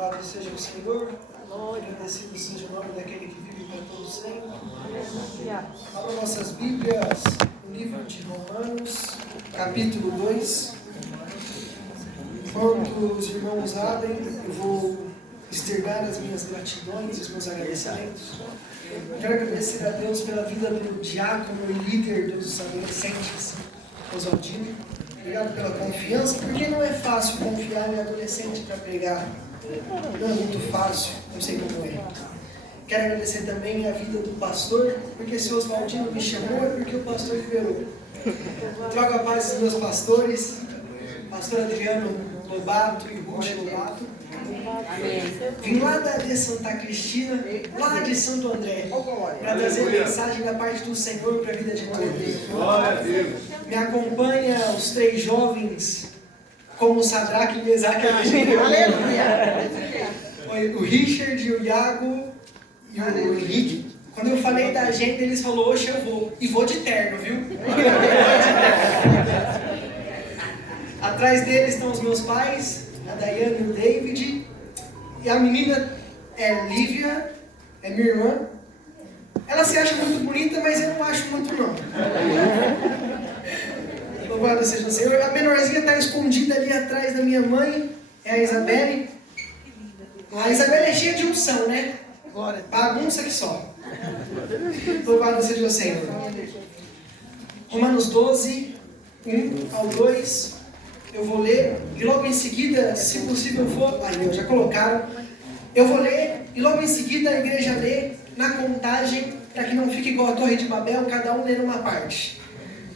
Louvado seja o Senhor, agradecido seja o nome daquele que vive para todos sempre. Abra nossas Bíblias, no livro de Romanos, capítulo 2. Enquanto os irmãos abrem, eu vou externar as minhas gratidões, os meus agradecimentos. Eu quero agradecer a Deus pela vida do diácono e líder dos adolescentes, Oswaldino. Obrigado pela confiança, porque não é fácil confiar em adolescente para pregar. Não é muito fácil, não sei como é. Quero agradecer também a vida do pastor, porque se o Oswaldino me chamou é porque o pastor liberou. Trago a paz dos meus pastores, pastor Adriano Lobato e Rocha Lobato. Vim lá de Santa Cristina, lá de Santo André, para trazer a mensagem da parte do Senhor para a vida de todos. Glória a Deus. Me acompanha os três jovens, como Sadraque, Mesaque e Abednego. O Richard, o Iago e o Henrique. Quando eu falei da agenda, eles falaram, oxe, eu vou. E vou de terno, viu? Atrás deles estão os meus pais, a Daiane e o David. E a menina é Lívia, é minha irmã. Ela se acha muito bonita, mas eu não acho muito não. Louvado seja o Senhor. A menorzinha está escondida ali atrás da minha mãe, é a Isabelle. A Isabelle é cheia de unção, né? Bagunça que só. Louvado seja o Senhor. Romanos 12, 1 ao 2. Eu vou ler e logo em seguida, se possível for... Aí, já colocaram. Eu vou ler e logo em seguida a igreja lê na contagem, para que não fique igual a Torre de Babel, cada um lê uma parte.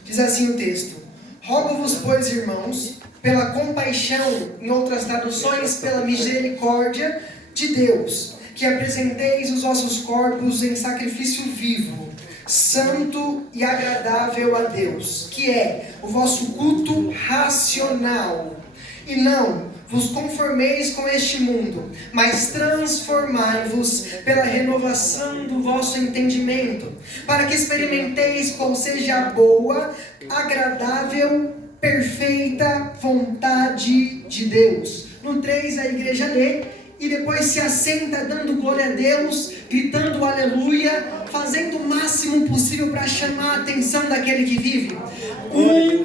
Diz assim o texto. Rogo-vos, pois, irmãos, pela compaixão, em outras traduções, pela misericórdia de Deus, que apresenteis os vossos corpos em sacrifício vivo, santo e agradável a Deus, que é o vosso culto racional. E não vos conformeis com este mundo, mas transformai-vos pela renovação do vosso entendimento, para que experimenteis qual seja a boa, agradável, perfeita vontade de Deus. No 3 a igreja lê, e depois se assenta dando glória a Deus, gritando aleluia, fazendo o máximo possível para chamar a atenção daquele que vive. 1,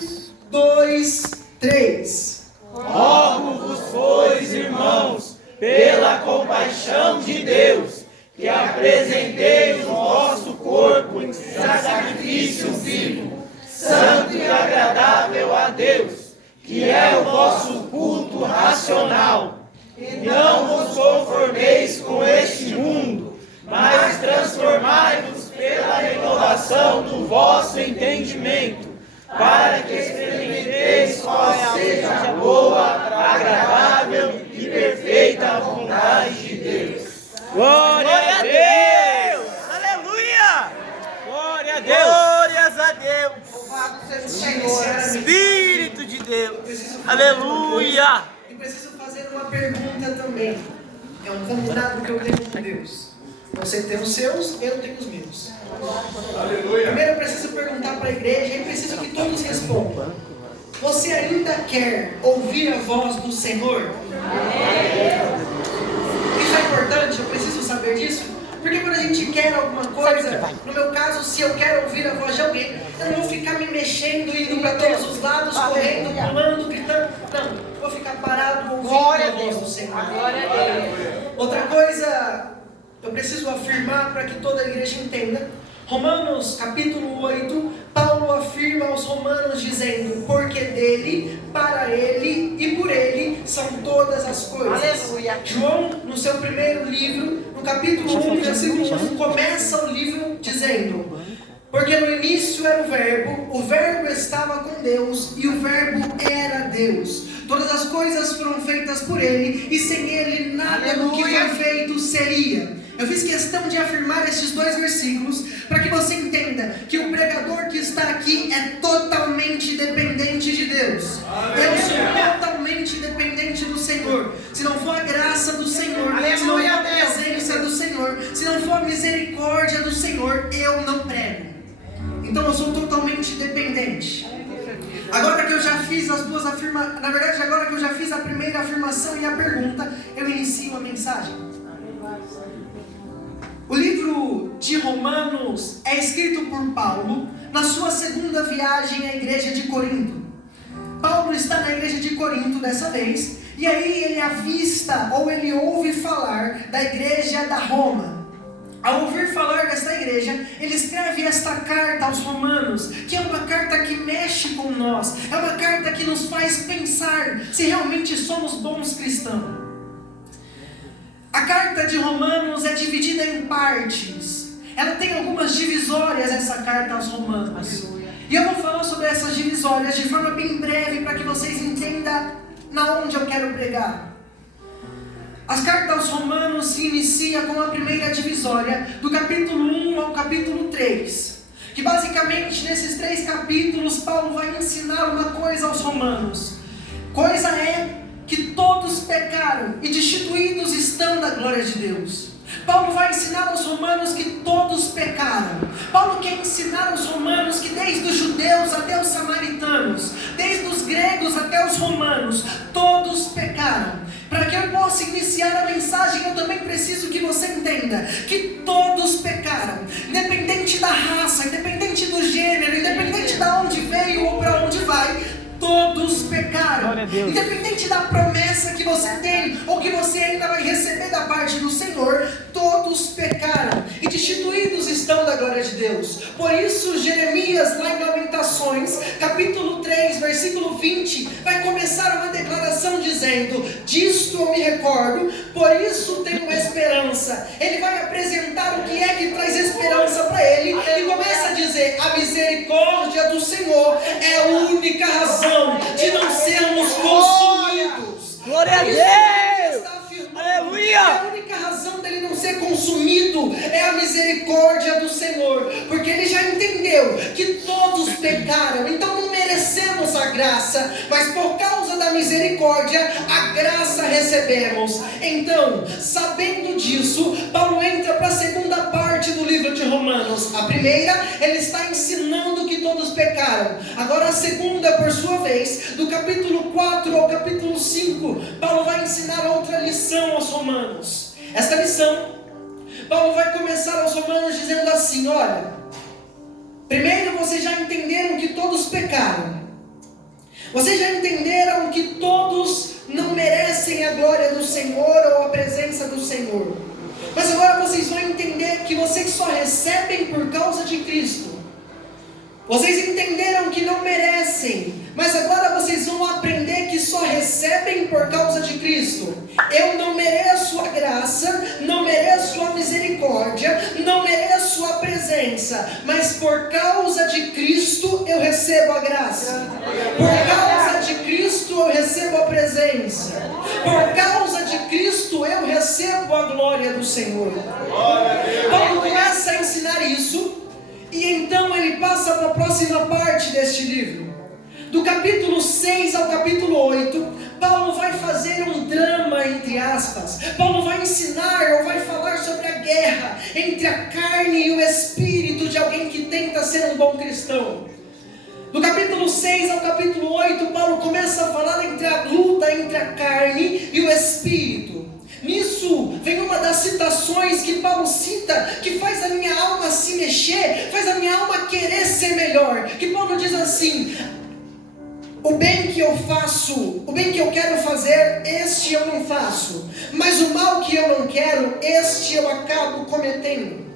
2, 3. Rogo-vos, pois, irmãos, pela compaixão de Deus, que apresenteis o vosso corpo em sacrifício vivo, santo e agradável a Deus, que é o vosso culto racional. E não vos conformeis com este mundo, mas transformai-vos pela renovação do vosso entendimento, para que experimenteis qual seja a boa, agradável e perfeita vontade de Deus. Glória a Deus! Aleluia! Glória a Deus! Glórias a Deus! Espírito de Deus! Aleluia! E preciso fazer uma pergunta também. É um combinado que eu tenho com Deus. Você tem os seus, eu tenho os meus. Aleluia. Primeiro eu preciso perguntar para a igreja e preciso que todos respondam. Você ainda quer ouvir a voz do Senhor? Isso é importante, eu preciso saber disso. Porque quando a gente quer alguma coisa, no meu caso, se eu quero ouvir a voz de alguém, eu não vou ficar me mexendo, indo para todos os lados, correndo, pulando, gritando. Não, vou ficar parado ouvindo a voz do Senhor. Outra coisa, eu preciso afirmar para que toda a igreja entenda. Romanos capítulo 8, Paulo afirma aos romanos dizendo, porque dele, para ele e por ele são todas as coisas. Aleluia. João, no seu primeiro livro, no capítulo 1, versículo 1, começa o livro dizendo, porque no início era o verbo estava com Deus e o verbo era Deus. Todas as coisas foram feitas por ele e sem ele nada do que foi feito seria. Eu fiz questão de afirmar esses dois versículos para que você entenda que o pregador que está aqui é totalmente dependente de Deus. Eu sou totalmente dependente do Senhor. Se não for a graça do Senhor, se não for a presença do Senhor, se não for a misericórdia do Senhor, eu não prego. Então eu sou totalmente dependente. Agora que eu já fiz as duas afirmações, na verdade, agora que eu já fiz a primeira afirmação e a pergunta, eu inicio a mensagem. O livro de Romanos é escrito por Paulo na sua segunda viagem à igreja de Corinto. Paulo está na igreja de Corinto dessa vez, e aí ele avista ou ele ouve falar da igreja da Roma. Ao ouvir falar desta igreja, ele escreve esta carta aos romanos, que é uma carta que mexe com nós, é uma carta que nos faz pensar se realmente somos bons cristãos. A carta de Romanos é dividida em partes, ela tem algumas divisórias, essa carta aos romanos. E eu vou falar sobre essas divisórias de forma bem breve, para que vocês entendam na onde eu quero pregar. As cartas aos Romanos se inicia com a primeira divisória, do capítulo 1 ao capítulo 3. Que basicamente nesses 3 capítulos Paulo vai ensinar uma coisa aos romanos. Coisa é que todos pecaram e destituídos estão da glória de Deus. Paulo vai ensinar aos romanos que todos pecaram. Paulo quer ensinar aos romanos que desde os judeus até os samaritanos, desde os gregos até os romanos, todos pecaram. Para que eu possa iniciar a mensagem, eu também preciso que você entenda que todos pecaram, independente da raça, independente do gênero, independente de onde veio ou para onde vai, todos pecaram. Independente da promessa que você tem ou que você ainda vai receber da parte do Senhor, todos pecaram e destituídos estão da glória de Deus. Por isso Jeremias, lá em Lamentações, capítulo 3, versículo 20, vai começar uma declaração dizendo: disto eu me recordo, por isso tenho esperança. Ele vai apresentar o que é que traz esperança para ele e começa a dizer: a misericórdia do Senhor é a única razão de não sermos consumidos. Glória a Deus! Aleluia! A única razão dele não ser consumido é a misericórdia do Senhor, porque ele já entendeu que todos pecaram, então não merecemos a graça, mas por causa da misericórdia a graça recebemos. Então, sabendo disso, Paulo entra para a segunda parte do livro de Romanos. A primeira, ele está ensinando que todos pecaram. Agora a segunda, por sua vez, do capítulo 4 ao capítulo 5, Paulo vai ensinar outra lição aos romanos. Esta lição, Paulo vai começar aos romanos dizendo assim: olha, primeiro vocês já entenderam que todos pecaram. Vocês já entenderam que todos não merecem a glória do Senhor ou a presença do Senhor. Mas agora vocês vão entender que vocês só recebem por causa de Cristo. Vocês entenderam que não merecem, mas agora vocês vão aprender que só recebem por causa de Cristo. Eu não mereço a graça, não mereço a misericórdia, não mereço a presença, mas por causa de Cristo eu recebo a graça. Por causa de Cristo eu recebo a presença. Por causa de Cristo eu recebo a glória do Senhor. Paulo começa a ensinar isso. E então ele passa para a próxima parte deste livro. Do capítulo 6 ao capítulo 8, Paulo vai fazer um drama, entre aspas. Paulo vai ensinar ou vai falar sobre a guerra entre a carne e o espírito de alguém que tenta ser um bom cristão. Do capítulo 6 ao capítulo 8, Paulo começa a falar entre a luta entre a carne e o espírito. Nisso vem uma das citações que Paulo cita, que faz a minha alma se mexer, faz a minha alma querer ser melhor. Que Paulo diz assim: o bem que eu faço, o bem que eu quero fazer, este eu não faço, mas o mal que eu não quero, este eu acabo cometendo.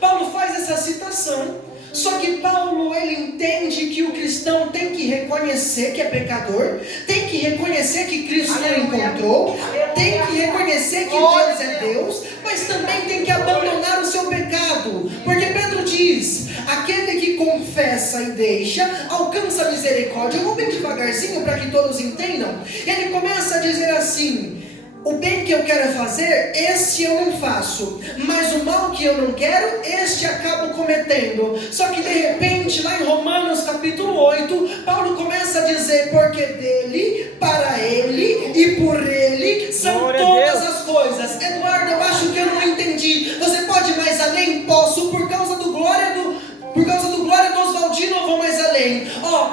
Paulo faz essa citação. Só que Paulo, ele entende que o cristão tem que reconhecer que é pecador, tem que reconhecer que Cristo não encontrou, tem que reconhecer que Deus é Deus, mas também tem que abandonar o seu pecado, porque Pedro diz: aquele que confessa e deixa, alcança a misericórdia. Eu vou bem devagarzinho para que todos entendam. E ele começa a dizer assim: o bem que eu quero fazer, este eu não faço, mas o mal que eu não quero, este acabo cometendo. Só que de repente, lá em Romanos capítulo 8, Paulo começa a dizer: porque dele, para ele e por ele são todas as coisas. Eduardo, eu acho que eu não entendi. Você pode ir mais além? Posso, por causa do glória do Oswaldino, eu vou mais além.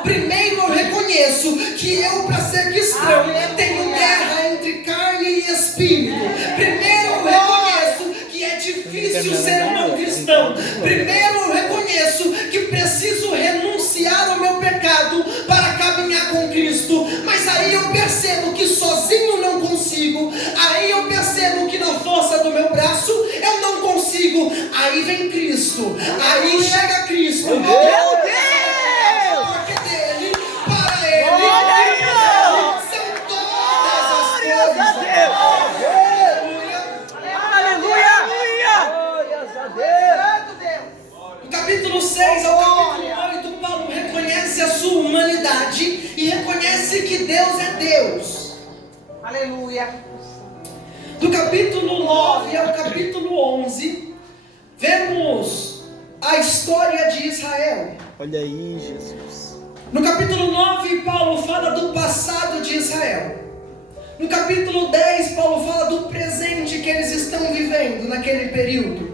Primeiro eu espírito. Primeiro eu reconheço que é difícil ser um não cristão. Primeiro eu reconheço que preciso renunciar ao meu pecado para caminhar com Cristo. Mas aí eu percebo que sozinho não consigo. Aí eu percebo que na força do meu braço eu não consigo. Aí vem Cristo. Aí chega Cristo. Meu Deus! Porque dele, para ele, são todas as Glórias a coisas. Deus! Aleluia! Glórias a Deus! Do capítulo 6 ao capítulo 8, Paulo reconhece a sua humanidade e reconhece que Deus é Deus. Aleluia. Do capítulo 9 ao capítulo 11, vemos a história de Israel. Olha aí, Jesus. No capítulo 9, Paulo fala do passado de Israel. No capítulo 10, Paulo fala do presente que eles estão vivendo naquele período.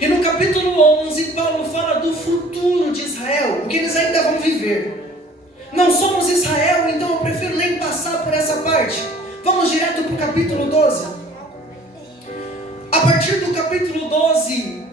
E no capítulo 11, Paulo fala do futuro de Israel, o que eles ainda vão viver. Não somos Israel, então eu prefiro nem passar por essa parte. Vamos direto para o capítulo 12. A partir do capítulo 12,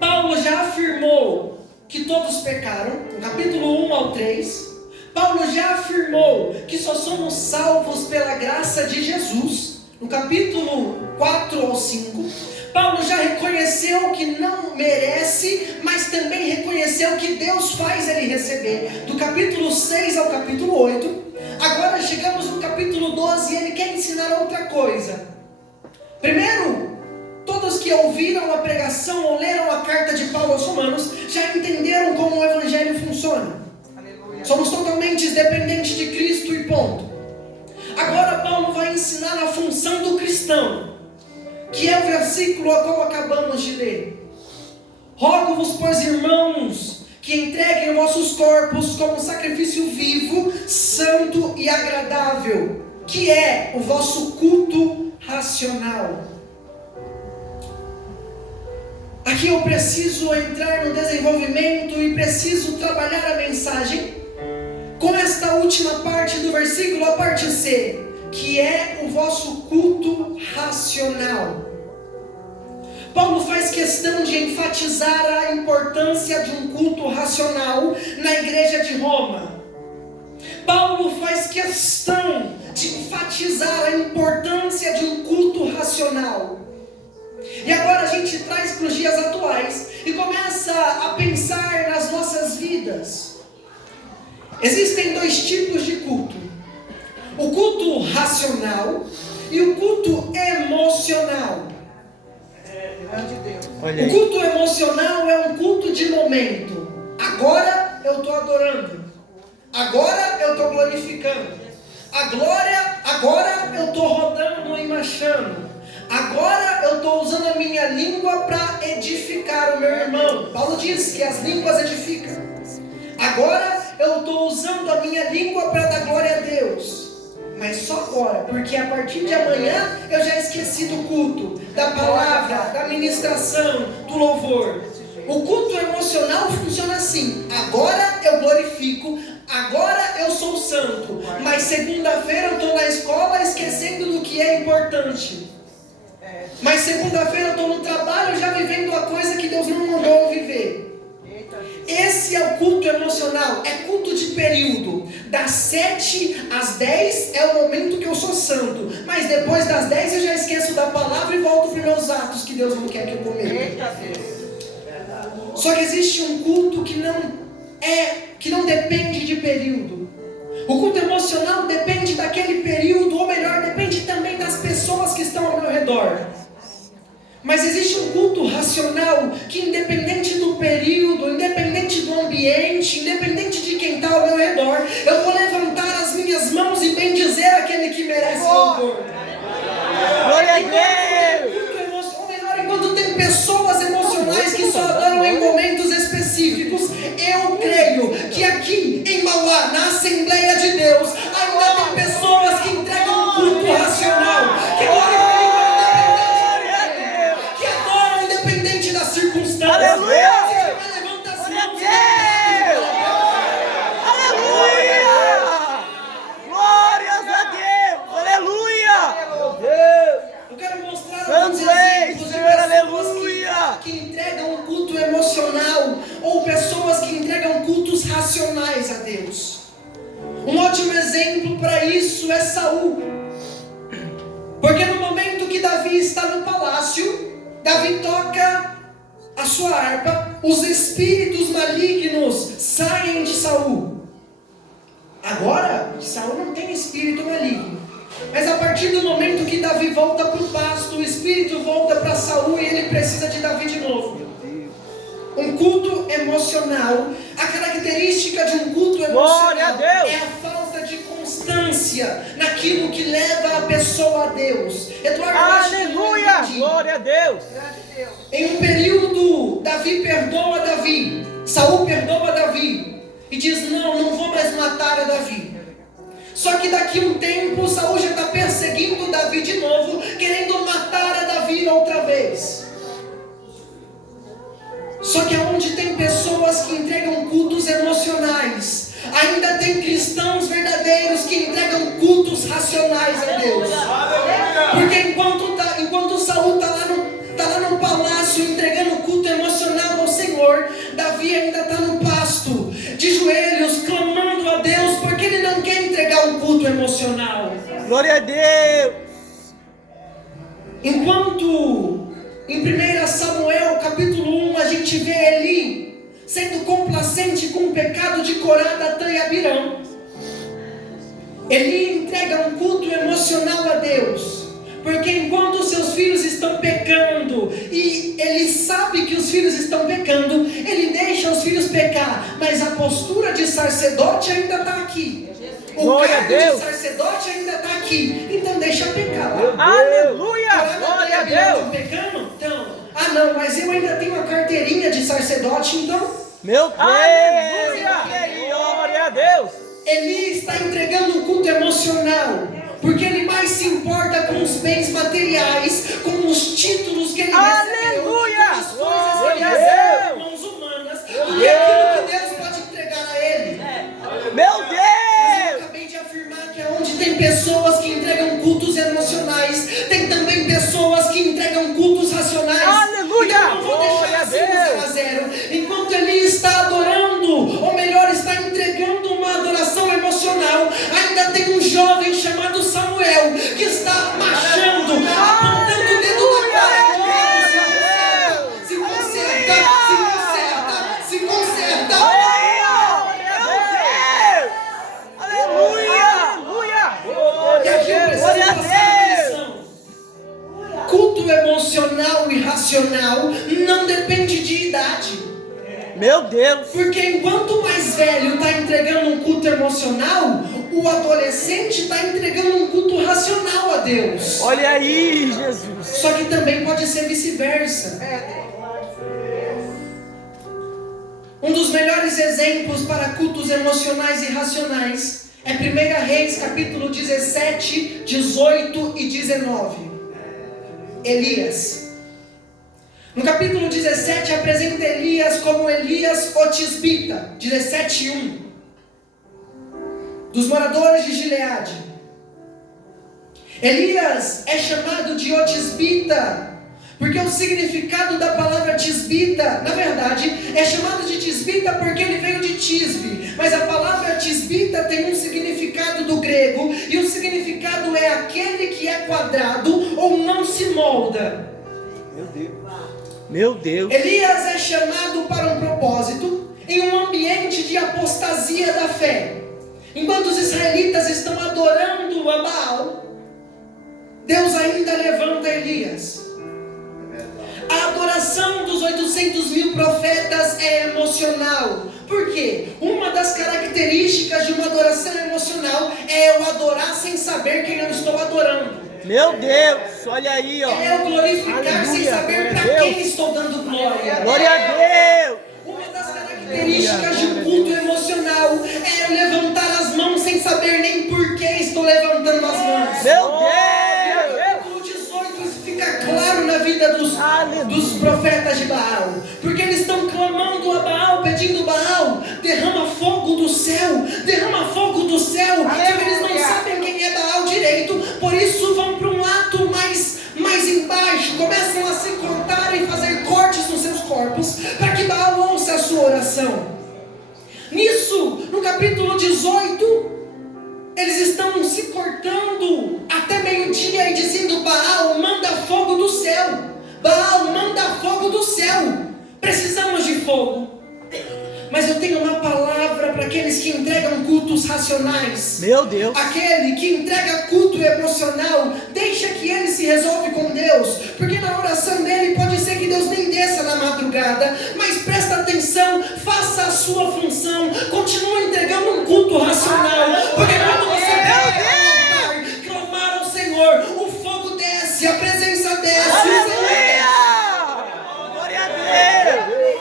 Paulo já afirmou que todos pecaram. No capítulo 1 ao 3, Paulo já afirmou que só somos salvos pela graça de Jesus. No capítulo 4 ao 5, Paulo já reconheceu que não merece, mas também reconheceu que Deus faz ele receber. Do capítulo 6 ao capítulo 8, agora chegamos no capítulo 12 e ele quer ensinar outra coisa. Primeiro, todos que ouviram a pregação ou leram a carta de Paulo aos Romanos já entenderam como o evangelho funciona. Aleluia. Somos totalmente dependentes de Cristo e ponto. Agora Paulo vai ensinar a função do cristão, que é o versículo a qual acabamos de ler. Rogo-vos, pois, irmãos, que entreguem vossos corpos como sacrifício vivo, santo e agradável, que é o vosso culto racional. Aqui eu preciso entrar no desenvolvimento e preciso trabalhar a mensagem com esta última parte do versículo, a parte C, que é o vosso culto racional. Paulo faz questão de enfatizar a importância de um culto racional na igreja de Roma. Paulo faz questão de enfatizar a importância de um culto racional. E agora a gente traz para os dias atuais e começa a pensar nas nossas vidas. Existem dois tipos de culto: o culto racional e o culto emocional. Olha O aí. culto emocional é um culto de momento. Agora eu estou adorando. Agora eu estou glorificando. Agora eu estou rodando e marchando. Agora eu estou usando a minha língua para edificar o meu irmão. Paulo diz que as línguas edificam. Agora eu estou usando a minha língua para dar glória a Deus. Mas só agora, porque a partir de amanhã eu já esqueci do culto, da palavra, da ministração, do louvor. O culto emocional funciona assim: agora eu glorifico, agora eu sou santo, mas segunda-feira eu estou na escola esquecendo do que é importante. Mas segunda-feira eu estou no trabalho já vivendo a coisa que Deus não mandou eu viver. Esse é o culto emocional, é culto de período. Das 7 às 10 é o momento que eu sou santo, mas depois das 10 eu já esqueço da palavra e volto para os meus atos que Deus não quer que eu cometa. Só que existe um culto que não depende de período. O culto emocional depende daquele período, ou melhor, depende também das pessoas que estão ao meu redor. Mas existe um culto racional que, independente do período, independente do ambiente, independente de quem está ao meu redor, eu vou levantar as minhas mãos e bendizer aquele que merece louvor. Glória a Deus! Ou melhor, enquanto tem pessoas emocionais que só adoram em momentos específicos, eu creio que aqui em Mauá, na Assembleia de Deus, ainda tem pessoas que entregam um culto racional, que adoram independente das circunstâncias. Aleluia! Levanta as Glória a mãos. Deus! Aleluia! Glórias a Deus! Aleluia! isso é Saul. Porque no momento que Davi está no palácio, Davi toca a sua harpa, os espíritos malignos saem de Saul. Agora, Saul não tem espírito maligno. Mas a partir do momento que Davi volta para o pasto, o espírito volta para Saul e ele precisa de Davi de novo. Um culto emocional, a característica de um culto emocional é a falta de constância naquilo que leva a pessoa a Deus. Eduardo, aleluia, glória a Deus. Em um período, Davi perdoa Davi, Saul perdoa Davi e diz: não vou mais matar a Davi. Só que daqui a um tempo, Saul já está perseguindo Davi de novo, querendo matar a Davi outra vez. Só que aonde tem pessoas que entregam cultos emocionais, ainda tem cristãos verdadeiros que entregam cultos racionais a Deus. Porque enquanto Saul está lá no palácio entregando culto emocional ao Senhor, Davi ainda está no pasto, de joelhos, clamando a Deus, porque ele não quer entregar um culto emocional. Glória a Deus. Enquanto em 1 Samuel capítulo 1 a gente vê Eli sendo complacente com o pecado de Corá, Datã e Abirão, Eli entrega um culto emocional a Deus, porque enquanto seus filhos estão pecando, e ele sabe que os filhos estão pecando, ele deixa os filhos pecar, mas a postura de sacerdote ainda está aqui. O cargo de sacerdote ainda está aqui, então deixa pecar lá. Aleluia, glória a Deus. Estão pecando? Então, não, mas eu ainda tenho a carteirinha de sacerdote, então. Meu Deus, aleluia, glória a Deus. Eli está entregando um culto emocional, porque ele mais se importa com os bens materiais, com os títulos que ele recebeu, com as coisas que ele recebeu com mãos humanas, e aquilo que Deus pode entregar a ele. Meu Deus! Mas eu acabei de afirmar que onde tem pessoas que entregam cultos emocionais, tem também pessoas que entregam cultos racionais. Aleluia! Então eu não vou deixar assim 0-0. Enquanto ele está adorando, ou melhor, está entregando uma adoração emocional, ainda tem um jovem chamado Samuel que está marchando, apontando o dedo na cara. Se conserta. E aqui eu preciso passar atenção. Culto emocional e racional não depende de idade. Meu Deus! Porque enquanto o mais velho está entregando um culto emocional, o adolescente está entregando um culto racional a Deus. Olha aí, Jesus! Só que também pode ser vice-versa. Um dos melhores exemplos para cultos emocionais e racionais é 1 Reis capítulo 17, 18 e 19. Elias. No capítulo 17 apresenta Elias como Elias o Tisbita, 17:1, dos moradores de Gileade. Elias é chamado de o Tisbita, porque o significado da palavra Tisbita, na verdade, é chamado de Tisbita porque ele veio de Tisbe, mas a palavra Tisbita tem um significado do grego, e o significado é aquele que é quadrado ou não se molda. Meu Deus! Meu Deus! Elias é chamado para um propósito em um ambiente de apostasia da fé. Enquanto os israelitas estão adorando a Baal, Deus ainda levanta Elias. A adoração dos 800.000 profetas é emocional. Por quê? Uma das características de uma adoração emocional é eu adorar sem saber quem eu estou adorando. Meu Deus, olha aí, ó. É eu glorificar sem saber para quem estou dando glória. Glória a Deus. Uma das características de um culto emocional é eu levantar as mãos sem saber nem por que estou levantando as mãos. Meu Deus. No 18 isso fica claro na vida dos profetas de Baal, porque eles estão clamando a Baal, pedindo: Baal, derrama fogo do céu, derrama fogo do céu. Só que eles não sabem quem é Baal direito, por isso vão para um ato mais embaixo, começam a se cortar e fazer cortes nos seus corpos, para que Baal ouça a sua oração. Nisso, no capítulo 18, Eles estão se cortando até meio-dia e dizendo: Baal, manda fogo do céu. Baal, manda fogo do céu. Precisamos de fogo. Mas eu tenho uma palavra para aqueles que entregam cultos racionais. Meu Deus. Aquele que entrega culto emocional, deixa que ele se resolve com Deus. Porque na oração dele pode ser que Deus nem desça na madrugada. Mas presta atenção, faça a sua função. Continua entregando um culto racional. Porque quando você vai clamar ao Senhor, o fogo desce, a presença desce. Glória a Deus.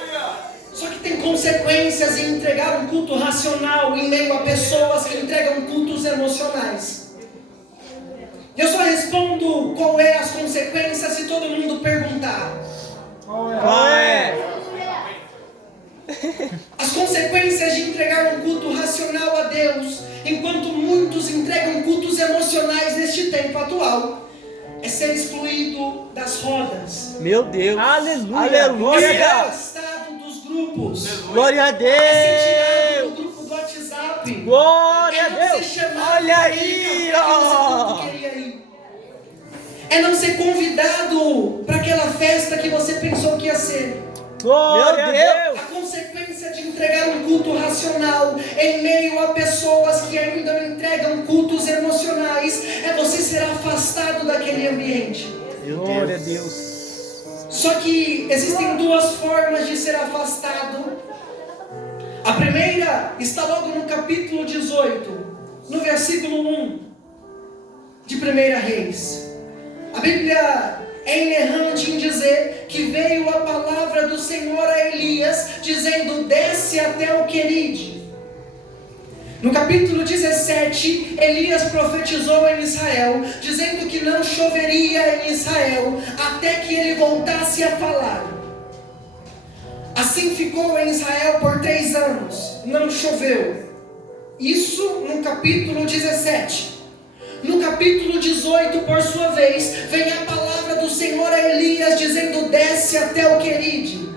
Só que tem consequências em entregar um culto racional em meio a pessoas que entregam cultos emocionais. Eu só respondo qual é as consequências se todo mundo perguntar. Qual é? As consequências de entregar um culto racional a Deus, enquanto muitos entregam cultos emocionais neste tempo atual, é ser excluído das rodas. Meu Deus. Aleluia. Aleluia. É ser afastado dos grupos. Glória a É ser tirado Deus. do grupo do WhatsApp. Glória a É não Deus. ser chamado Olha para aí, aquele café que você ó. tanto queria ir. É não ser convidado para aquela festa que você pensou que ia ser. Glória a Meu Deus. Deus. A consequência de entregar um culto racional em meio a pessoas que ainda entregam cultos emocionais é você ser afastado daquele ambiente. Glória a Deus. Só que existem duas formas de ser afastado. A primeira está logo no capítulo 18, no versículo 1 de 1 Reis. A Bíblia é inerrante em dizer que veio a palavra do Senhor a Elias, dizendo: desce até o Queride. No capítulo 17, Elias profetizou em Israel, dizendo que não choveria em Israel, até que ele voltasse a falar. Assim ficou em Israel por 3 anos, não choveu. Isso no capítulo 17. No capítulo 18, por sua vez, vem a palavra do Senhor a Elias, dizendo: desce até o Queride.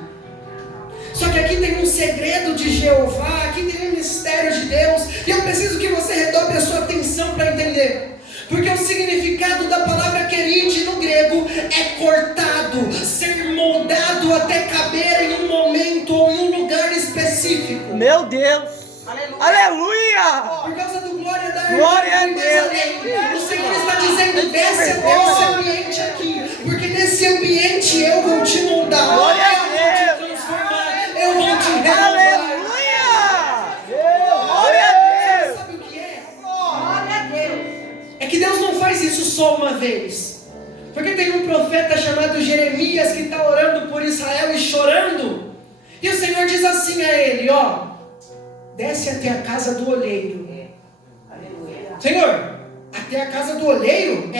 Só que aqui tem um segredo de Jeová, aqui tem um mistério de Deus, e eu preciso que você redobre a sua atenção para entender. Porque o significado da palavra queride no grego é cortado, ser moldado até caber em um momento ou em um lugar específico. Meu Deus. Aleluia. Por causa do glória da Glória a irmã, Deus. o Senhor está dizendo: desce até esse ambiente aqui, porque nesse ambiente eu vou te moldar, Glória a eu vou te Deus. transformar, eu vou te renovar. Aleluia. Glória a Deus. Sabe o que é? Glória a Deus. É que Deus não faz isso só uma vez. Porque tem um profeta chamado Jeremias que está orando por Israel e chorando. E o Senhor diz assim a ele: ó, desce até a casa do olheiro. Senhor, até a casa do olheiro?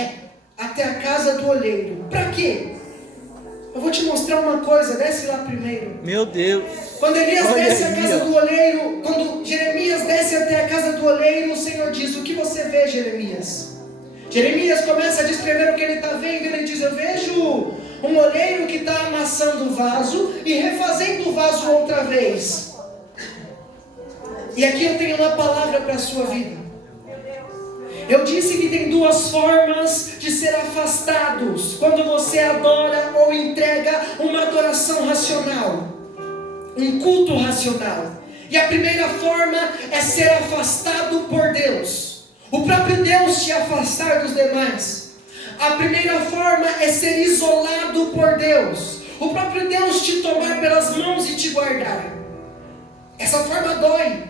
Até a casa do olheiro. Para quê? Eu vou te mostrar uma coisa, desce lá primeiro. Meu Deus. Quando Elias Olha desce a aí, casa ó. do olheiro, quando Jeremias desce até a casa do olheiro, o Senhor diz: o que você vê, Jeremias? Jeremias começa a descrever o que ele está vendo. Ele diz: eu vejo um olheiro que está amassando o vaso e refazendo o vaso outra vez. E aqui eu tenho uma palavra para a sua vida. Eu disse que tem duas formas de ser afastados quando você adora ou entrega uma adoração racional, um culto racional. E a primeira forma é ser afastado por Deus, o próprio Deus te afastar dos demais. A primeira forma é ser isolado por Deus, o próprio Deus te tomar pelas mãos e te guardar. Essa forma dói.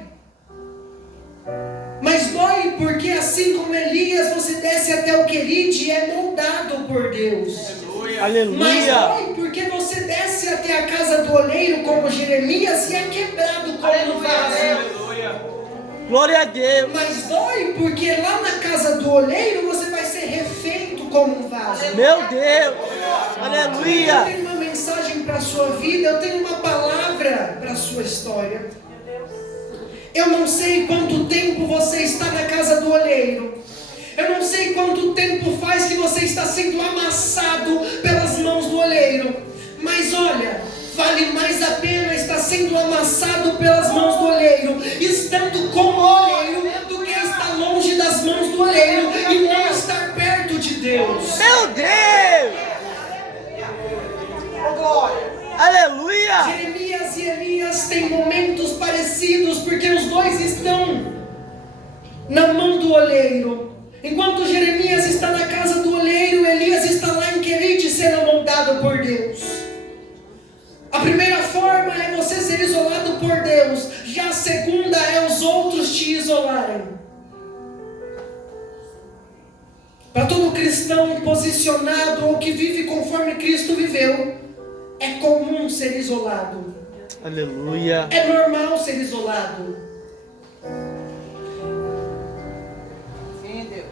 Mas dói porque, assim como Elias, você desce até o Queride e é moldado por Deus. Mas Aleluia. dói porque você desce até a casa do olheiro como Jeremias e é quebrado como um vaso. Glória a Deus. Mas dói porque lá na casa do olheiro você vai ser refeito como um vaso. Meu Deus. Eu Aleluia. tenho uma mensagem para a sua vida, eu tenho uma palavra para a sua história. Eu não sei quanto tempo você está na casa do olheiro. Eu não sei quanto tempo faz que você está sendo amassado pelas mãos do olheiro. Mas olha, vale mais a pena estar sendo amassado pelas mãos do olheiro, estando com o olheiro, do que estar longe das mãos do oleiro e não estar perto de Deus. Meu Deus! Aleluia! Jeremias e Elias têm momentos parecidos, porque os dois estão na mão do oleiro. Enquanto Jeremias está na casa do oleiro, Elias está lá em Querite sendo moldado por Deus. A primeira forma é você ser isolado por Deus, já a segunda é os outros te isolarem. Para todo cristão posicionado ou que vive conforme Cristo viveu, é comum ser isolado. Aleluia! É normal ser isolado. Sim, Deus.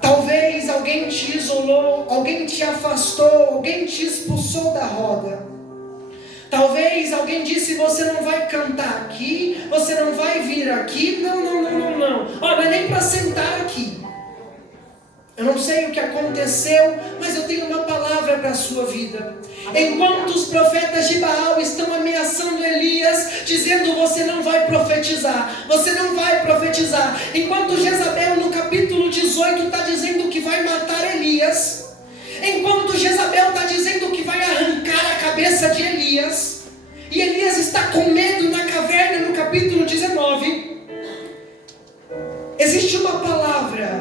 Talvez alguém te isolou, alguém te afastou, alguém te expulsou da roda. Talvez alguém disse: você não vai cantar aqui, você não vai vir aqui. Não. Ó, não é nem para sentar aqui. Eu não sei o que aconteceu, mas eu tenho uma palavra para a sua vida. Enquanto os profetas de Baal estão ameaçando Elias, dizendo: você não vai profetizar, você não vai profetizar. Enquanto Jezabel no capítulo 18 está dizendo que vai matar Elias. Enquanto Jezabel está dizendo que vai arrancar a cabeça de Elias. E Elias está com medo na caverna no capítulo 19. Existe uma palavra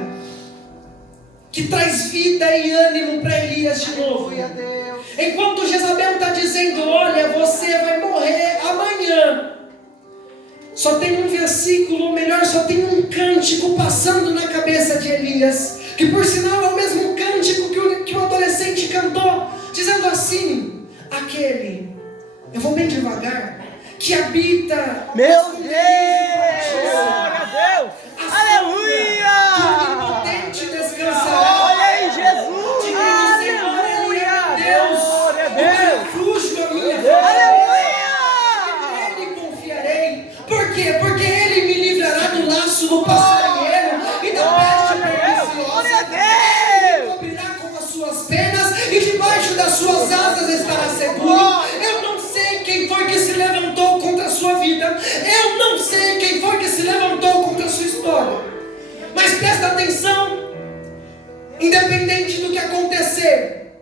que traz vida e ânimo para Elias de novo. Enquanto Jezabel está dizendo: olha, você vai morrer amanhã. Só tem um versículo, ou melhor, só tem um cântico passando na cabeça de Elias, que por sinal é o mesmo cântico que o adolescente cantou, dizendo assim: aquele, eu vou bem devagar, que habita... Meu Deus! Glória a Deus! Aleluia! Onipotente descansará. Olha aí, Jesus! Aleluia! Deus! Glória a Deus! Refúgio a minha Aleluia! nele confiarei. Por quê? Porque ele me livrará do laço do passarinheiro e da peste perniciosa. Glória a Deus! Ele cobrirá com as suas penas e debaixo das suas asas estará seguro. Eu não sei quem foi que se levantou contra a sua vida. Eu não sei quem foi que se levantou contra a sua história. Mas presta atenção. Independente do que acontecer,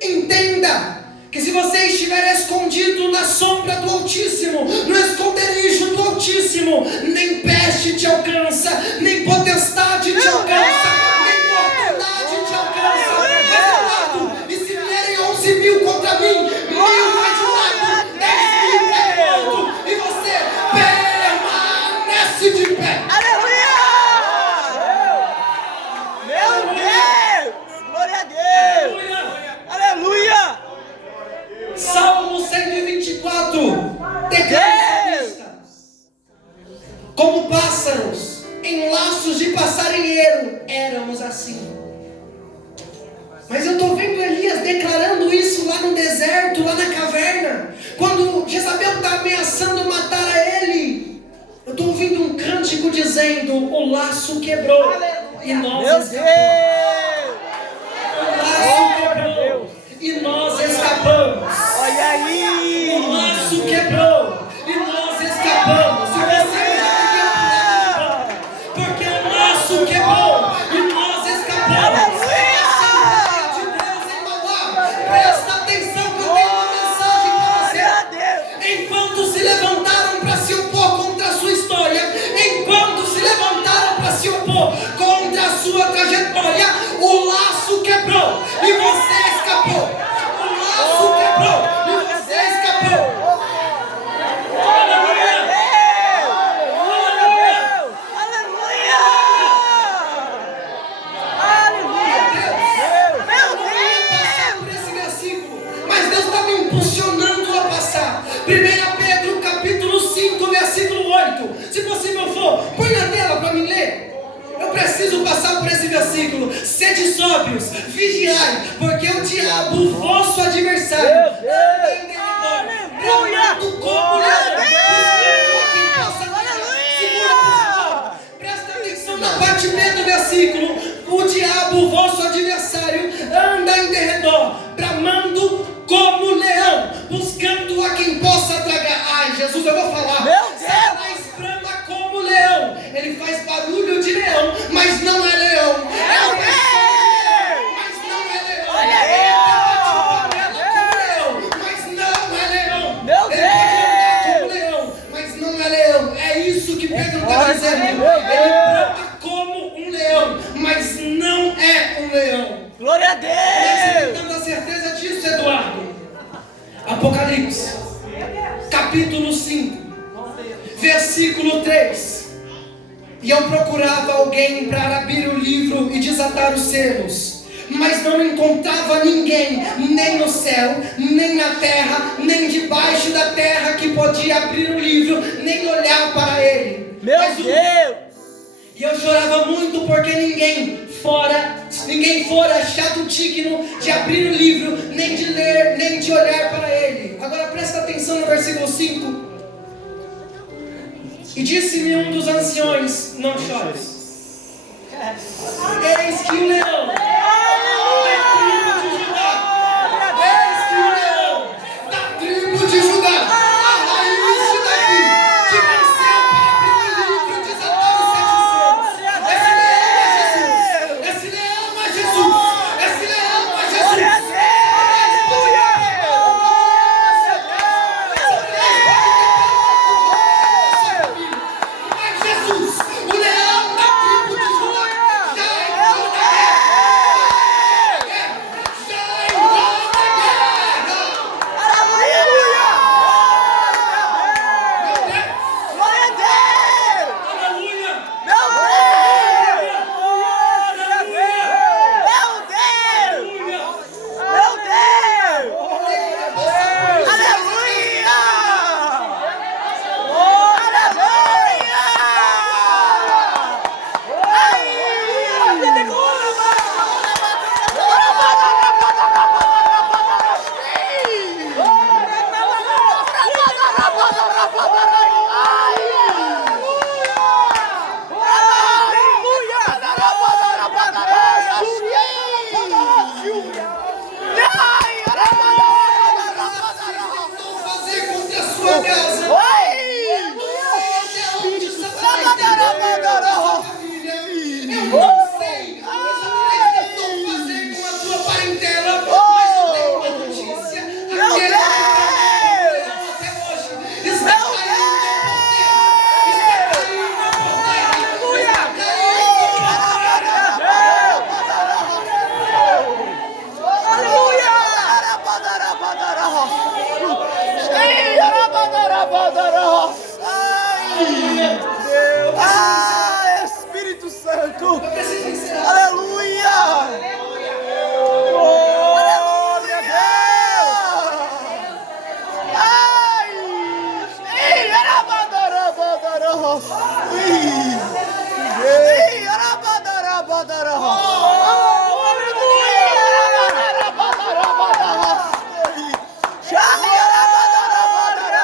entenda que se você estiver escondido na sombra do Altíssimo, no esconderijo do Altíssimo, nem peste te alcança, nem potestade te alcança, nem mortandade te alcança. E se vierem 11.000 contra mim, 1.000 vai de lado, 10.000 vai de outro, e você permanece de pé. Aleluia! Meu Deus! Glória a Deus! Aleluia! Salmo 124, declara: como pássaros em laços de passarinheiro, éramos assim. Mas eu estou vendo Elias declarando isso lá no deserto, lá na caverna, quando Jezabel está ameaçando matar a ele. Eu estou ouvindo um cântico dizendo: o laço quebrou e nós Meu escapamos. Deus! O laço quebrou e nós escapamos. Olha aí! O laço quebrou e nós escapamos. Se você já porque o laço quebrou e nós escapamos. Essa é a de Deus em Mauá. Presta atenção que eu tenho uma mensagem para você. Enquanto se levantaram para se opor contra a sua história, enquanto se levantaram para se opor contra a sua trajetória, o laço quebrou e você escapou. O laço quebrou e você escapou. Mas Deus está me impulsionando a passar. 1 Pedro capítulo 5, versículo 8. Se possível for, põe na tela para mim ler. Eu preciso passar por esse versículo. Sede sóbrios, vigiai, porque o diabo, o vosso adversário, anda em derredor, bramando como leão, buscando a quem possa tragar. Presta atenção na parte B do versículo. O diabo, o vosso adversário, anda em derredor, bramando como leão, buscando a quem possa tragar. Ai, Jesus, eu vou falar. Meu Deus! Satanás brama como leão. Ele faz barulho de leão, mas não é leão. capítulo 5, versículo 3. E eu procurava alguém para abrir o livro e desatar os selos, mas não encontrava ninguém, nem no céu, nem na terra, nem debaixo da terra, que podia abrir o livro, nem olhar para ele. Meu Deus! E eu chorava muito porque ninguém fora achado digno de abrir o livro, nem de ler, nem de olhar para ele. Agora presta atenção no versículo 5. E disse-me um dos anciões: não chores. Eis que o leão da tribo de Judá, eis que o leão da tribo de Judá, a raiz de Davi, que venceu para abrir o livro e desatar os 7 selos. Esse leão é Jesus. Esse leão é Jesus. Jesus, o leão da tribo de Judá, já entrou na guerra. Já entrou na guerra. Aleluia! Glória a Deus! Aleluia. Meu Deus! Meu Deus! Meu Deus! Aleluia! Tentou fazer contra a sua casa. Até onde Satanás tentou fazer com a sua família. Eu não sei o que Satanás tentou fazer com a sua parentela, mas eu tenho uma notícia. Aquele que até hoje está caindo por terra. Está caindo por terra. Está caindo por Espírito Santo! Eu preciso encerrar. Aleluia! Glória a Deus! Ai! Ih, arabadarabadaros! Ih, arabadarabadaros! Aleluia! Arabadarabadaros! Ai, arabadarabadaros!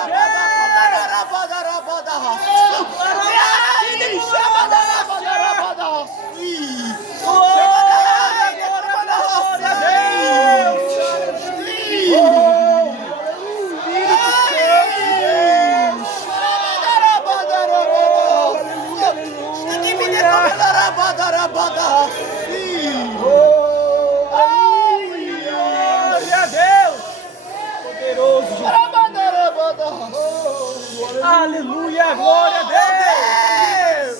Aleluia, glória a Deus!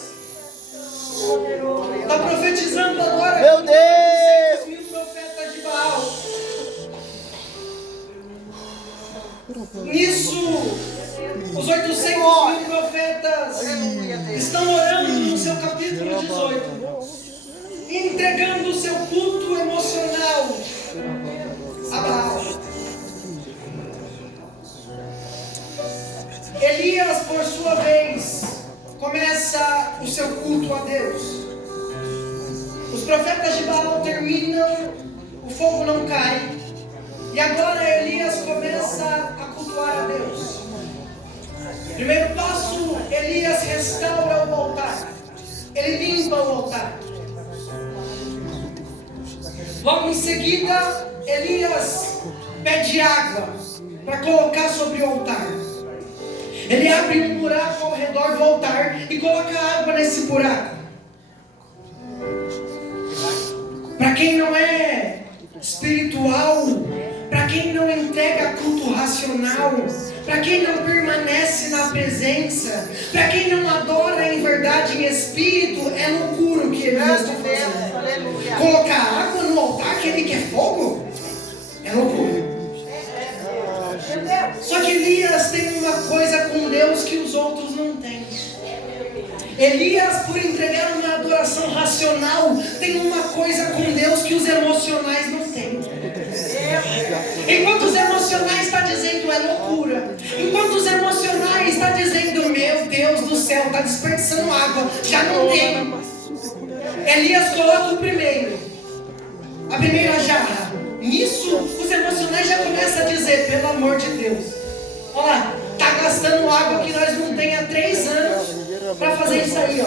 Está profetizando agora. Meu Deus! 6.000 profetas de Baal. Nisso, os 800.000 profetas estão orando no seu capítulo 18, entregando o seu culto emocional a Baal. Elias, por sua vez, começa o seu culto a Deus. Os profetas de Baal terminam, o fogo não cai, e agora Elias começa a cultuar a Deus. Primeiro passo, Elias restaura o altar. Ele limpa o altar. Logo em seguida, Elias pede água para colocar sobre o altar. Ele abre um buraco ao redor do altar e coloca água nesse buraco. Para quem não é espiritual, para quem não entrega culto racional, para quem não permanece na presença, para quem não adora em verdade em espírito, é loucura o que ele está fazendo. Colocar água no altar que ele quer fogo? É loucura. Só que Elias tem uma coisa Elias, por entregar uma adoração racional, tem uma coisa com Deus que os emocionais não têm. Enquanto os emocionais estão dizendo é loucura, enquanto os emocionais estão dizendo meu Deus do céu, está desperdiçando água, já não tem. Elias coloca a primeira jarra. Nisso, os emocionais já começam a dizer, pelo amor de Deus, olha lá, está gastando água que nós não temos há 3 anos para fazer isso aí, ó.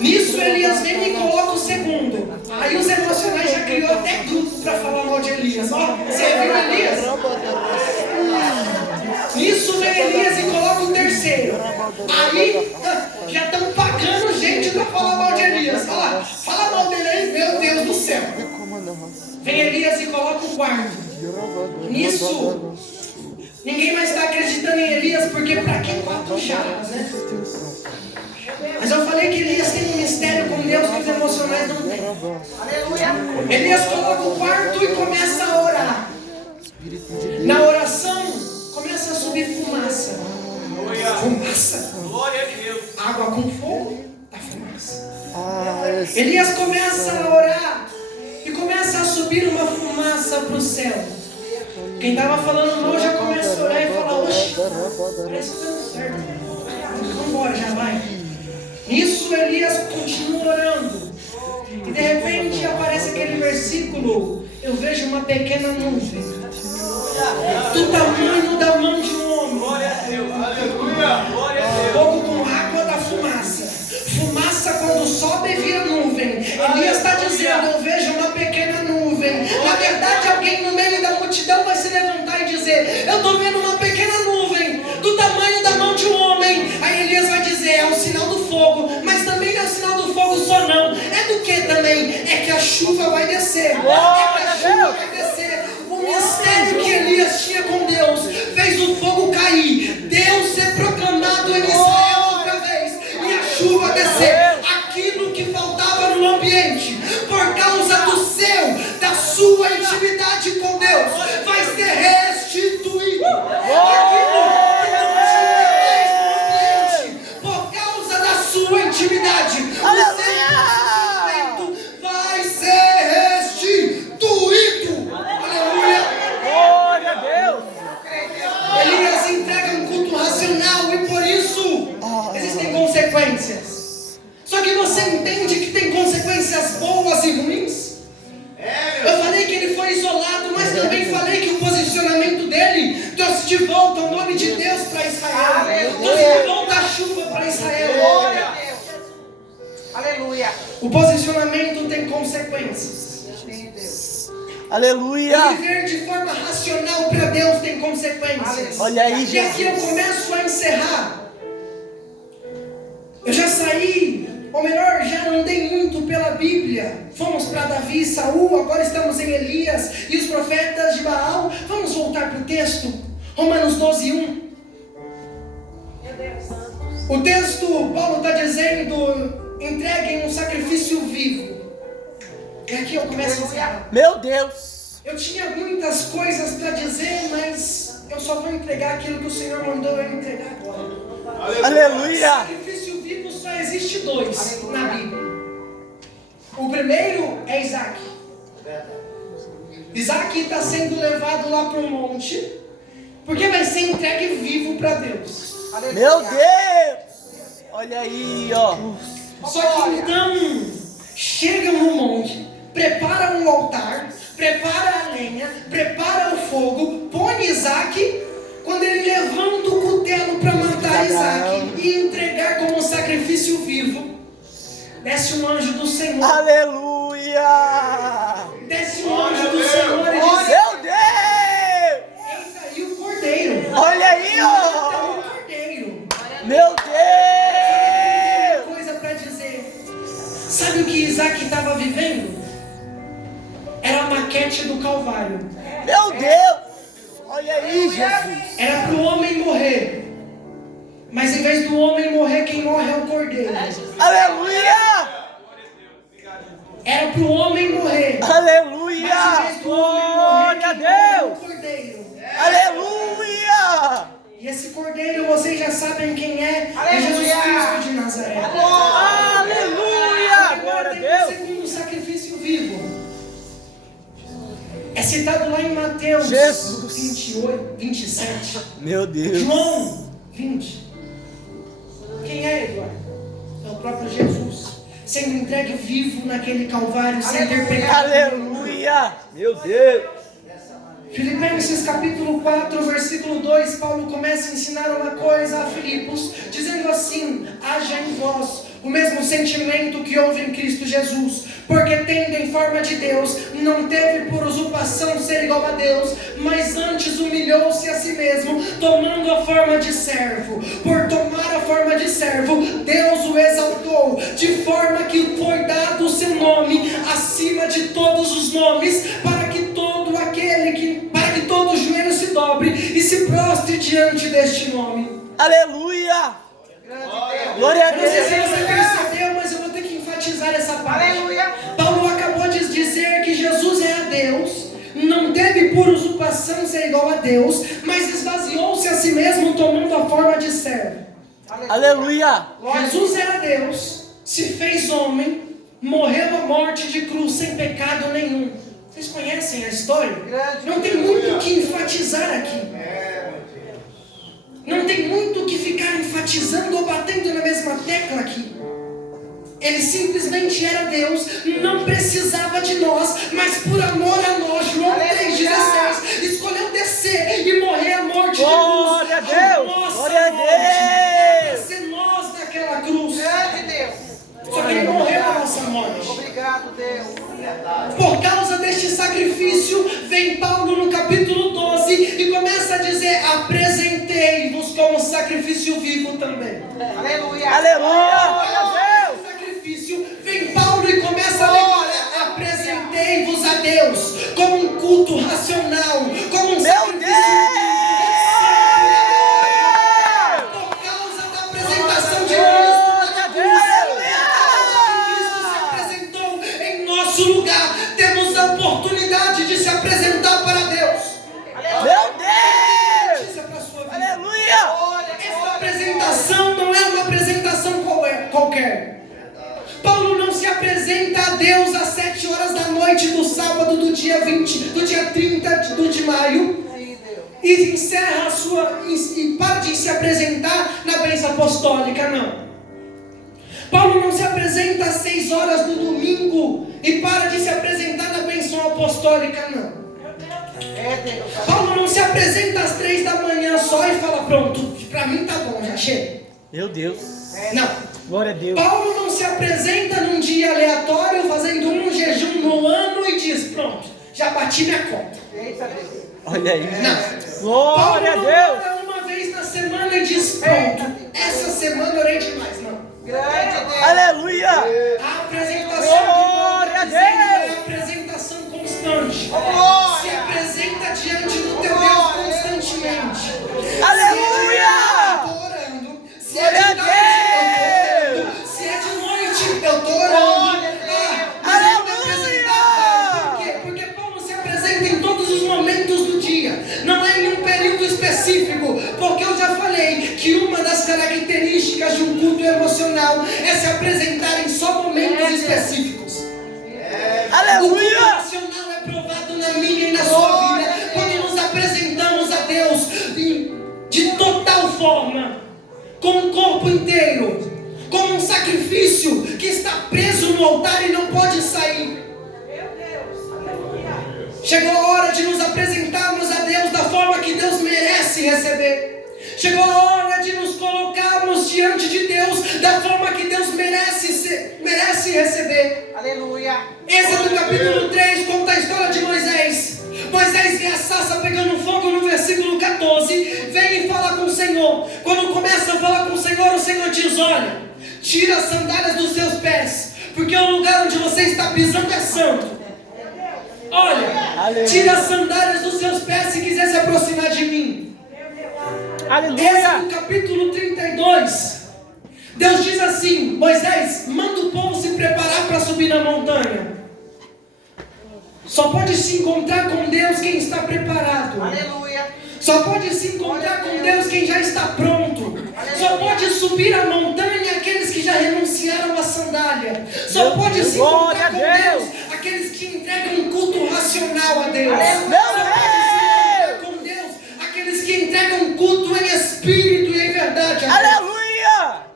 Nisso, Elias vem e coloca o segundo. Aí os emocionais já criou até grupo para falar mal de Elias. Ó, você viu Elias? Nisso vem Elias e coloca o terceiro. Aí já estão pagando gente para falar mal de Elias. Olha lá, fala mal dele aí, meu Deus do céu. Vem Elias e coloca o quarto. Nisso, ninguém mais está acreditando em Elias, porque para que 4 jarras, né? Mas eu falei que Elias tem um mistério com Deus que os emocionais não têm. Aleluia. Elias coloca o quarto e começa a orar. Na oração, começa a subir fumaça. Fumaça. Glória a Deus. Água com fogo, dá fumaça. Elias começa a orar e começa a subir uma fumaça para o céu. Quem estava falando mal já começa a orar e fala, oxe, parece que está dando certo. Vamos embora, já vai. Nisso Elias continua orando. E de repente aparece aquele versículo. Eu vejo uma pequena nuvem do tamanho da mão de um homem. Glória a Deus. Aleluia. Glória a Deus. Fogo com água da fumaça. Fumaça quando sobe vira nuvem. Elias está dizendo, eu vejo uma pequena nuvem. Na verdade, alguém no meio da multidão vai se levantar e dizer, eu estou vendo uma pequena nuvem do tamanho da mão de um homem. Aí Elias vai dizer, é o sinal do fogo. Mas também não é o sinal do fogo só não. É do que também? É que a chuva vai descer. É que a chuva vai descer. O mistério que Elias tinha com Deus fez o fogo cair. Deus ser proclamado em Israel outra vez. E a chuva descer. Aquilo que faltava no ambiente, por causa da sua intimidade com Deus, vai ser restituído. Aquilo que não tinha mais no ambiente, por causa da sua intimidade, o seu vai ser restituído. Aleluia. Glória a Deus. Elias entrega um culto racional e por isso existem consequências. Só que você entende que tem consequências boas e ruins? Eu falei que ele foi isolado, mas também falei que o posicionamento dele trouxe de volta o nome de Deus para Israel. Trouxe de volta a chuva para Israel. Glória a Deus. Aleluia. O posicionamento tem consequências. Aleluia. O viver de forma racional para Deus tem consequências. Olha aí, E aqui eu começo a encerrar. Eu já saí, ou melhor, já andei muito pela Bíblia. Fomos para Davi e Saul, agora estamos em Elias e os profetas de Baal. Vamos voltar para o texto, Romanos 12:1. O texto, Paulo está dizendo, entreguem um sacrifício vivo. E aqui eu começo a encerrar. Meu Deus. Eu tinha muitas coisas para dizer, mas eu só vou entregar aquilo que o Senhor mandou eu entregar agora. Aleluia. Sacrifício vivo só existe 2 na Bíblia. O primeiro é Isaac. Isaac está sendo levado lá para um monte, porque vai ser entregue vivo para Deus. Meu Deus. Olha aí, ó. Só que então chega no monte, prepara um altar, prepara a lenha, prepara o fogo, põe Isaac. Quando ele levanta o cutelo para matar Isaac e entregar como sacrifício vivo, desce um anjo do Senhor. Aleluia. Desce um anjo do Senhor e diz: Meu Deus. eis aí o cordeiro. Olha aí, Eis ó. o cordeiro. Meu Deus. Uma coisa para dizer. Sabe o que Isaac estava vivendo? Era a maquete do Calvário. Meu Deus. Olha aí, Jesus. Era para o homem morrer. Mas em vez do homem morrer, quem morre é o cordeiro. Aleluia. Era para o homem morrer. Aleluia. Mas em vez do homem morrer, Glória a quem morre é o Deus. cordeiro. Aleluia. E esse cordeiro, vocês já sabem quem é. É Jesus Aleluia. Cristo de Nazaré. registrado lá em Mateus Jesus. 28, 27. Meu Deus. João 20. Quem é, Eduardo? É o próprio Jesus, sendo entregue vivo naquele calvário, sem ter pecado. Aleluia. Meu Deus. Filipenses capítulo 4, versículo 2, Paulo começa a ensinar uma coisa a Filipos, dizendo assim: haja em vós o mesmo sentimento que houve em Cristo Jesus, porque tendo em forma de Deus, não teve por usurpação ser igual a Deus, mas antes humilhou-se a si mesmo, tomando a forma de servo. Por tomar a forma de servo, Deus o exaltou, de forma que foi dado o seu nome acima de todos os nomes, para que todo joelho se dobre e se prostre diante deste nome. Aleluia. Glória a Eu não sei se Deus. você percebeu, mas eu vou ter que enfatizar essa parte. Aleluia. Paulo acabou de dizer que Jesus é a Deus, não teve por usurpação ser igual a Deus, mas esvaziou-se a si mesmo, tomando a forma de servo. Aleluia. Jesus era Deus, se fez homem, morreu a morte de cruz sem pecado nenhum. Vocês conhecem a história? Não tem muito o que enfatizar aqui. Não tem muito o que ficar enfatizando ou batendo na mesma tecla aqui. Ele simplesmente era Deus, não precisava de nós, mas por amor a nós, João 3,16, escolheu descer e morrer a morte de cruz. Glória a Deus. Glória a Deus. Para ser nós naquela cruz. Grande Deus. Só que ele morreu a nossa morte. Obrigado, Deus. Por causa deste sacrifício, vem Paulo no capítulo 12 e começa a dizer: apresentei-vos como sacrifício vivo também. Aleluia. Aleluia. Sacrifício, vem Paulo e começa a declarar: apresentei-vos a Deus como um culto racional, como um sacrifício vivo. Por causa da apresentação de Cristo na cruz, Cristo se apresentou em nosso lugar. Temos a oportunidade de se apresentar para Deus. Meu Deus. Notícia para a sua vida. Aleluia. Essa apresentação não é uma apresentação qualquer. Paulo não se apresenta a Deus às 7 horas da noite do sábado do dia 30 de maio e encerra a sua e para de se apresentar na bênção apostólica, não. Paulo não se apresenta às 6 horas do domingo e para de se apresentar na bênção apostólica, não. Paulo não se apresenta às 3 da manhã só e fala: pronto, pra mim tá bom, já chega. Meu Deus. Não. Glória a Deus. Paulo não se apresenta num dia aleatório fazendo um jejum no ano e diz: pronto, já bati minha conta. Olha aí. Não. Glória a Paulo Deus. não ora uma vez na semana e diz: pronto, essa semana eu orei demais. Não. Grande Deus. Aleluia. A apresentação Glória a de Paulo é Deus. a apresentação constante. Glória. Se apresenta diante do teu Deus constantemente. Aleluia. Se é de tarde, eu tô orando. Se é de noite, eu tô orando. Mas eu vou me apresentar. Por quê? Porque Paulo se apresenta em todos os momentos do dia. Não é em um período específico. Porque eu já falei que uma das características de um culto emocional é se apresentar em só momentos específicos. O culto Aleluia. emocional é provado na minha e na sua vida quando nos apresentamos a Deus de total forma, com o corpo inteiro, como um sacrifício que está preso no altar e não pode sair. Chegou a hora de nos apresentarmos a Deus da forma que Deus merece receber. Chegou a hora de nos colocarmos diante de Deus da forma que Deus merece receber. Aleluia. Êxodo capítulo 3 conta a história de Moisés. Moisés vê a sarça pegando fogo no versículo 14. Vem e fala com o Senhor. Quando começa a falar com o Senhor diz: olha, tira as sandálias dos seus pés, porque o lugar onde você está pisando é santo. Olha, tira as sandálias dos seus pés se quiser se aproximar de mim. Aleluia. Êxodo capítulo 32. Deus diz assim: Moisés, manda o povo se preparar para subir na montanha. Só pode se encontrar com Deus quem está preparado. Aleluia. Só pode se encontrar com Deus quem já está pronto. Só pode subir a montanha aqueles que já renunciaram à sandália. Só pode se encontrar com Deus aqueles que entregam um culto racional a Deus. Meu Deus! Com Deus, aqueles que entregam um culto em espírito e em verdade a Deus. Aleluia!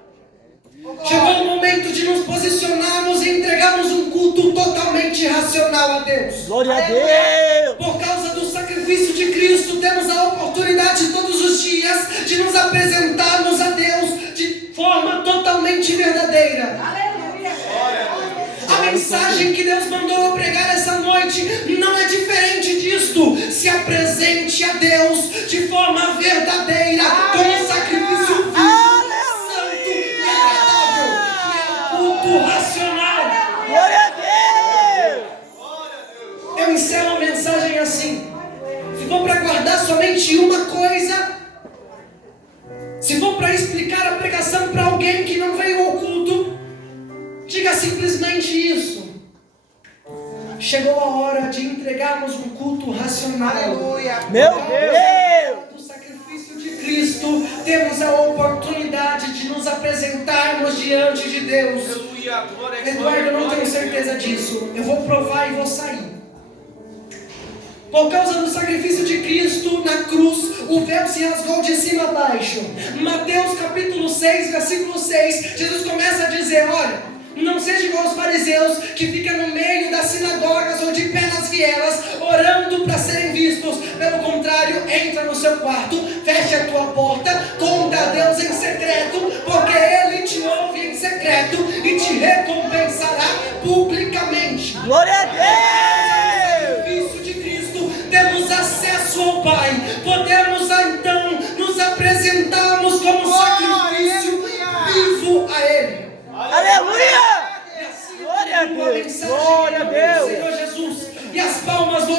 Chegou o momento de nos posicionarmos e entregarmos um culto totalmente racional a Deus. Glória a Deus! Por causa do sacrifício de Cristo, temos a oportunidade todos os dias de nos apresentarmos a Deus de forma totalmente verdadeira. A mensagem que Deus mandou eu pregar essa noite não é diferente disto. Se apresente a Deus de forma verdadeira, com um sacrifício vivo, santo e agradável, que é um culto racional. Glória a Deus! Eu encerro a mensagem assim. Se for para guardar somente uma coisa, se for para explicar a pregação para alguém que não veio ao culto, diga simplesmente isso. Chegou a hora de entregarmos um culto racional. Aleluia. Meu Deus! Do sacrifício de Cristo, temos a oportunidade de nos apresentarmos diante de Deus. Aleluia. Glória a Deus. Eduardo, eu não tenho certeza disso. Eu vou provar e vou sair. Por causa do sacrifício de Cristo na cruz, o véu se rasgou de cima a baixo. Mateus capítulo 6, versículo 6, Jesus começa a dizer, olha, não seja igual aos fariseus que ficam no meio das sinagogas ou de pé nas vielas, orando para serem vistos. Pelo contrário, entra no seu quarto, fecha a tua porta, conta a Deus em secreto, porque Ele te ouve em secreto e te recompensará publicamente. Glória a Deus! Sacrifício de Cristo, temos acesso ao Pai, podemos então nos apresentarmos como sacrifício vivo a Ele. Aleluia! E assim Glória a uma Deus! mensagem Glória a do Deus! Senhor Jesus. E as palmas do